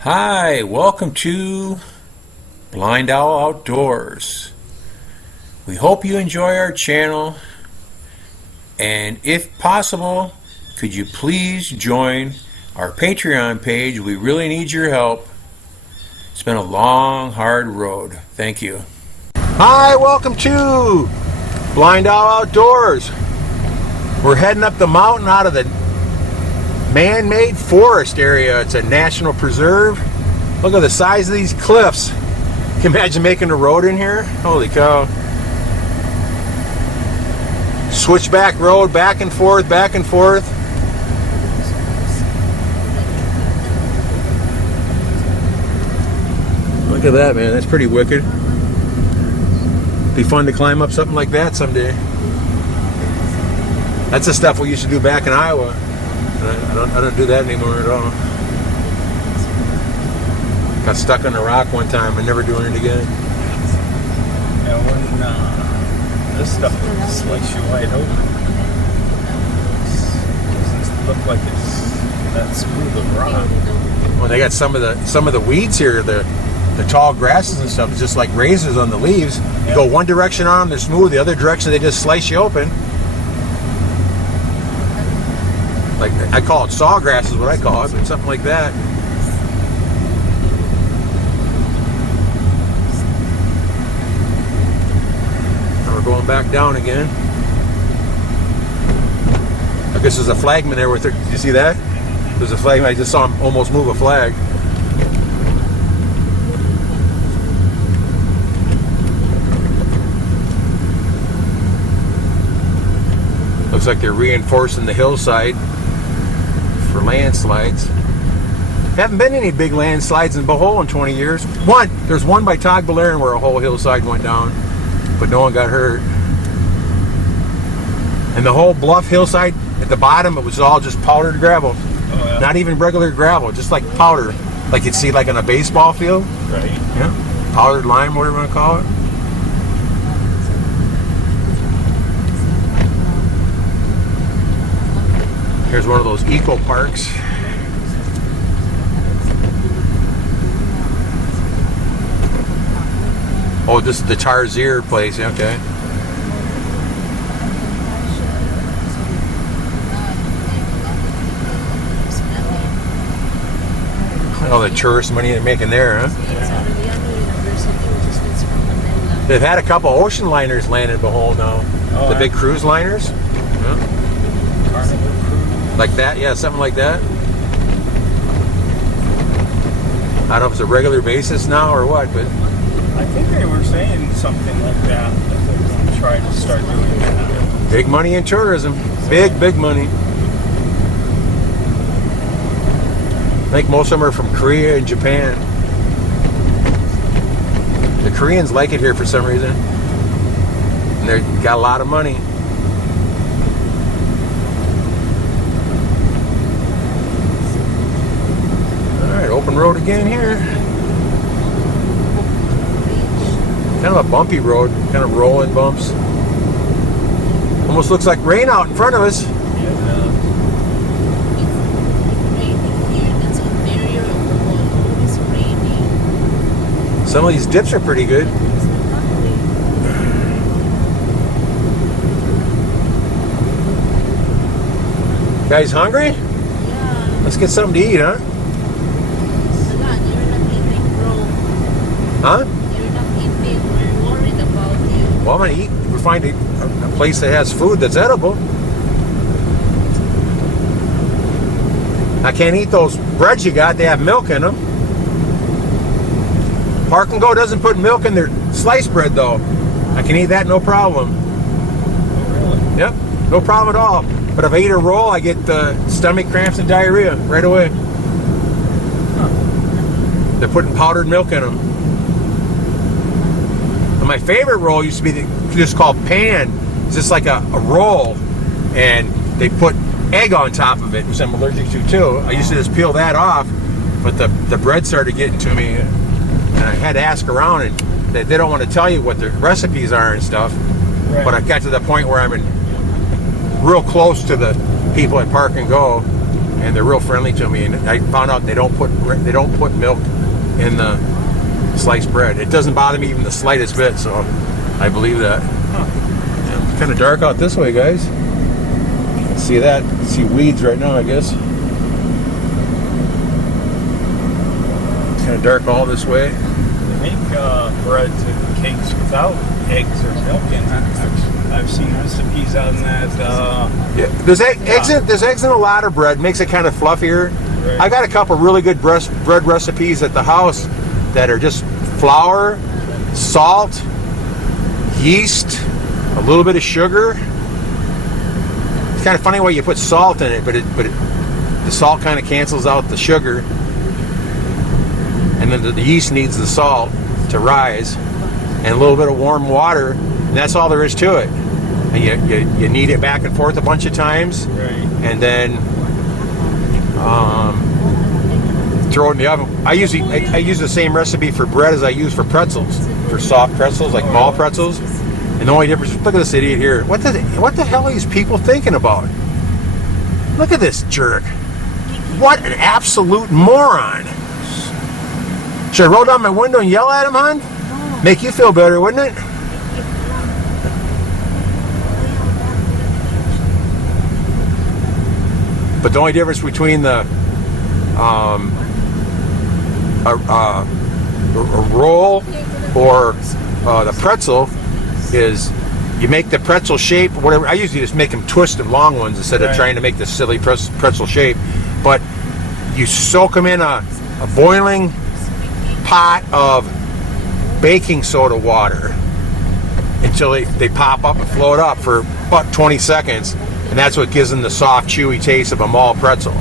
Hi, welcome to BlindOwl Outdoors. We hope you enjoy our channel, and if possible, could you please join our Patreon page? We really need your help. It's been a long, hard road. Thank you. Hi, welcome to BlindOwl Outdoors. We're heading up the mountain out of the Man-Made forest area. It's a national preserve. Look at the size of these cliffs. Can you imagine making a road in here? Holy cow. Switchback road, back and forth, back and forth. Look at that, man. That's pretty wicked. Be fun to climb up something like that someday. That's the stuff we used to do back in Iowa. I don't do that anymore at all. Got stuck on a rock one time and never doing it again. Yeah, when this stuff will slice you wide open. It doesn't look like it's that smooth of rock. Well, they got some of the weeds here, the tall grasses and stuff. It's just like razors on the leaves. You go one direction on them, they're smooth. The other direction, they just slice you open. Like, I call it sawgrass is what I call it, but something like that. And we're going back down again. I guess there's a flagman there with her. Did you see that? There's a flagman. I just saw him almost move a flag. Looks like they're reinforcing the hillside for landslides. Haven't been any big landslides in Bohol in 20 years. There's one by Todd Balerin where a whole hillside went down, but no one got hurt. And the whole bluff hillside at the bottom, it was all just powdered gravel. Oh, yeah. Not even regular gravel, just like powder, like you'd see like on a baseball field. Right. Yeah, powdered lime, whatever you want to call it. Here's one of those eco parks. Oh, this is the Tarzir place. Okay. Oh, the tourist money they're making there, huh? They've had a couple ocean liners land in Bohol now. Oh, the big cruise liners. Yeah. Like that, yeah, something like that. I don't know if it's a regular basis now or what, but I think they were saying something like that they're going to try to start doing that. big money in tourism. Big money. I think most of them are from Korea and Japan. The Koreans like it here for some reason. And they've got a lot of money. Open road again here. Kind of a bumpy road, kind of rolling bumps. Almost looks like rain out in front of us. Some of these dips are pretty good. Guys hungry? Yeah. Let's get something to eat, huh? Huh? You're not eating. We're worried about you. Well, I'm gonna eat. We'll find a place that has food that's edible. I can't eat those breads you got. They have milk in them. Park and Go doesn't put milk in their sliced bread, though. I can eat that, no problem. Oh, really? Yep, no problem at all. But if I eat a roll, I get stomach cramps and diarrhea right away. Huh. They're putting powdered milk in them. And my favorite roll used to be just called pan. It's just like a roll, and they put egg on top of it, which I'm allergic to too. I used to just peel that off, but the bread started getting to me, and I had to ask around, and they don't want to tell you what the recipes are and stuff. Right. But I got to the point where I'm real close to the people at Park and Go, and they're real friendly to me. And I found out they don't put milk in the sliced bread. It doesn't bother me even the slightest bit, so I believe that. Yeah, it's kind of dark out this way, guys. See that? See weeds right now, I guess. It's kind of dark all this way. They make breads and cakes without eggs or milk in it. I've seen recipes on that. Yeah, there's eggs in a lot of bread. Makes it kind of fluffier. Right. I got a couple really good bread recipes at the house that are just flour, salt, yeast, a little bit of sugar. It's kind of funny why you put salt in it, but the salt kind of cancels out the sugar, and then the yeast needs the salt to rise, and a little bit of warm water, and that's all there is to it. And you knead it back and forth a bunch of times, Right. and then throw it in the oven. I use the same recipe for bread as I use for pretzels, for soft pretzels like mall pretzels. And the only difference is, look at this idiot here. What the hell are these people thinking about? Look at this jerk. What an absolute moron. Should I roll down my window and yell at him, hon? Make you feel better, wouldn't it? But the only difference between a roll or the pretzel is you make the pretzel shape, whatever. I usually just make them twisted long ones instead of trying to make this silly pretzel shape. But you soak them in a boiling pot of baking soda water until they pop up and float up for about 20 seconds. And that's what gives them the soft, chewy taste of a mall pretzel.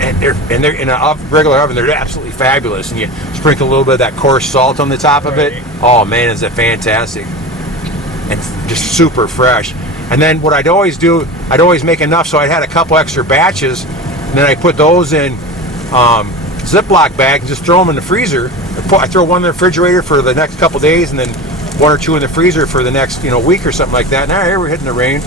And they're in a regular oven. They're absolutely fabulous. And you sprinkle a little bit of that coarse salt on the top of it. Oh man, is it fantastic! And just super fresh. And then what I'd always do, I'd always make enough so I had a couple extra batches. And then I put those in Ziploc bags and just throw them in the freezer. I throw one in the refrigerator for the next couple days, and then one or two in the freezer for the next week or something like that. Now here we're hitting the rain.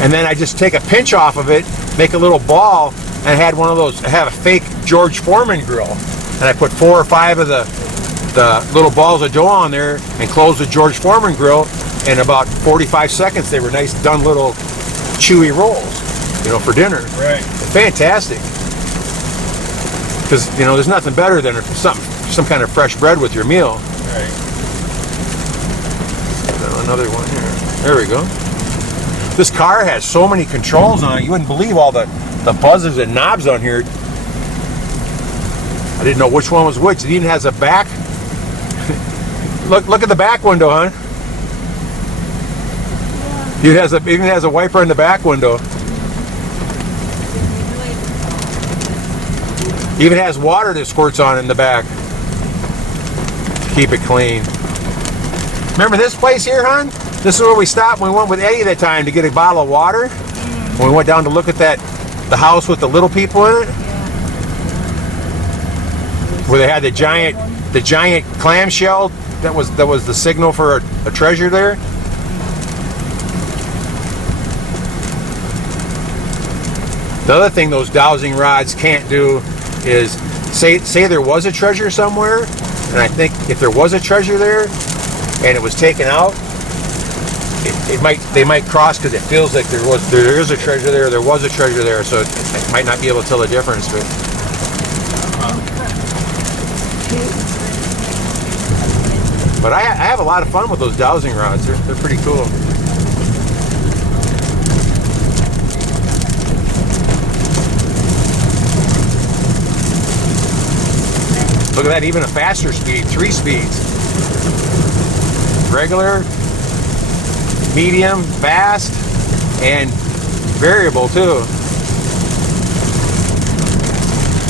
And then I just take a pinch off of it, make a little ball, and I had one of those. I have a fake George Foreman grill, and I put 4 or 5 of the little balls of dough on there, and close the George Foreman grill. In about 45 seconds, they were nice, done little chewy rolls, for dinner. Right. Fantastic. Because there's nothing better than some kind of fresh bread with your meal. Right. Another one here. There we go. This car has so many controls on it. You wouldn't believe all the buzzers and knobs on here. I didn't know which one was which. It even has a back. Look at the back window, hon. It even has a wiper in the back window. Even has water that squirts on in the back. Keep it clean. Remember this place here, hon? This is where we stopped when we went with Eddie that time to get a bottle of water. When we went down to look at the house with the little people in it. Where they had the giant clamshell that was the signal for a treasure there. The other thing those dowsing rods can't do is say there was a treasure somewhere, and I think if there was a treasure there and it was taken out, they might cross because it feels like there is a treasure there, there was a treasure there, so it might not be able to tell the difference. But I have a lot of fun with those dowsing rods. They're pretty cool. Look at that, even a faster speed, 3 speeds. Regular, medium, fast, and variable too.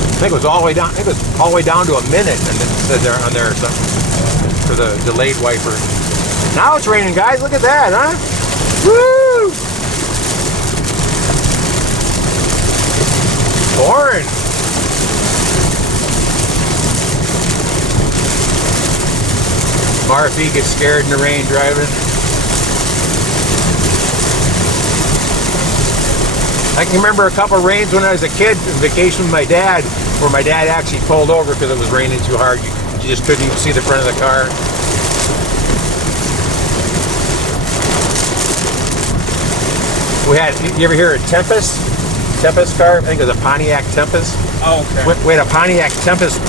I think it was all the way down. It was all the way down to a minute, and then it said there on there or something for the delayed wiper. Now it's raining, guys. Look at that, huh? Woo! Pouring. Marife gets scared in the rain driving. I can remember a couple of rains when I was a kid on vacation with my dad, where my dad actually pulled over because it was raining too hard. You just couldn't even see the front of the car. We had, you ever hear of Tempest? Tempest car? I think it was a Pontiac Tempest. Oh, okay. We had a Pontiac Tempest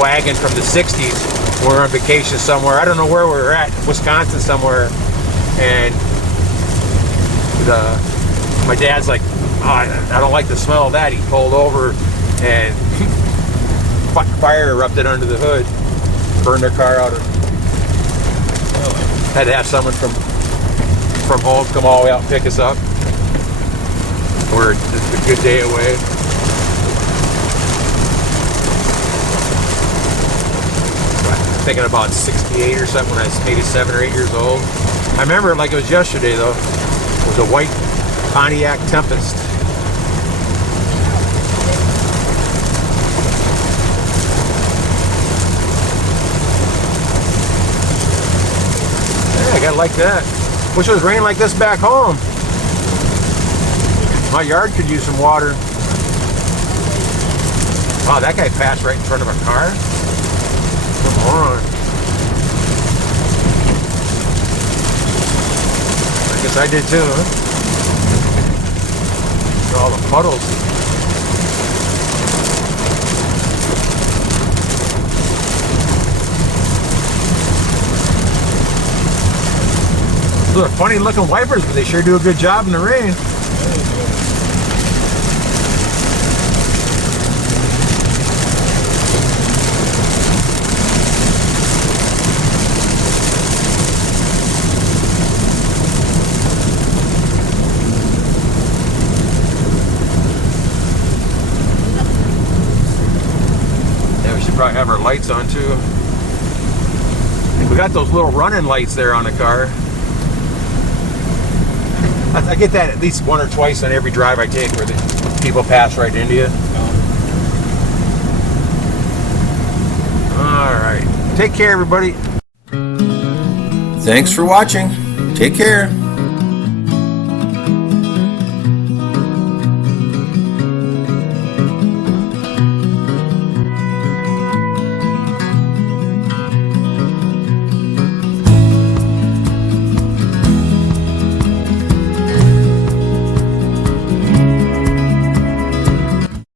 wagon from the 60s. We were on vacation somewhere. I don't know where we were at, Wisconsin somewhere. And my dad's like, oh, I don't like the smell of that. He pulled over and fire erupted under the hood. Burned their car out. Had to have someone from home come all the way out and pick us up. We're just a good day away. I'm thinking about 68 or something when I was maybe 7 or 8 years old. I remember it like it was yesterday though. It was a white Pontiac Tempest. Yeah, I gotta like that. Wish it was raining like this back home. My yard could use some water. Wow, that guy passed right in front of a car? Come on. I guess I did too, huh? Look at all the puddles. Those are funny looking wipers, but they sure do a good job in the rain. Probably have our lights on too. We got those little running lights there on the car. I get that at least one or twice on every drive I take where the people pass right into you. Alright. Take care, everybody. Thanks for watching. Take care.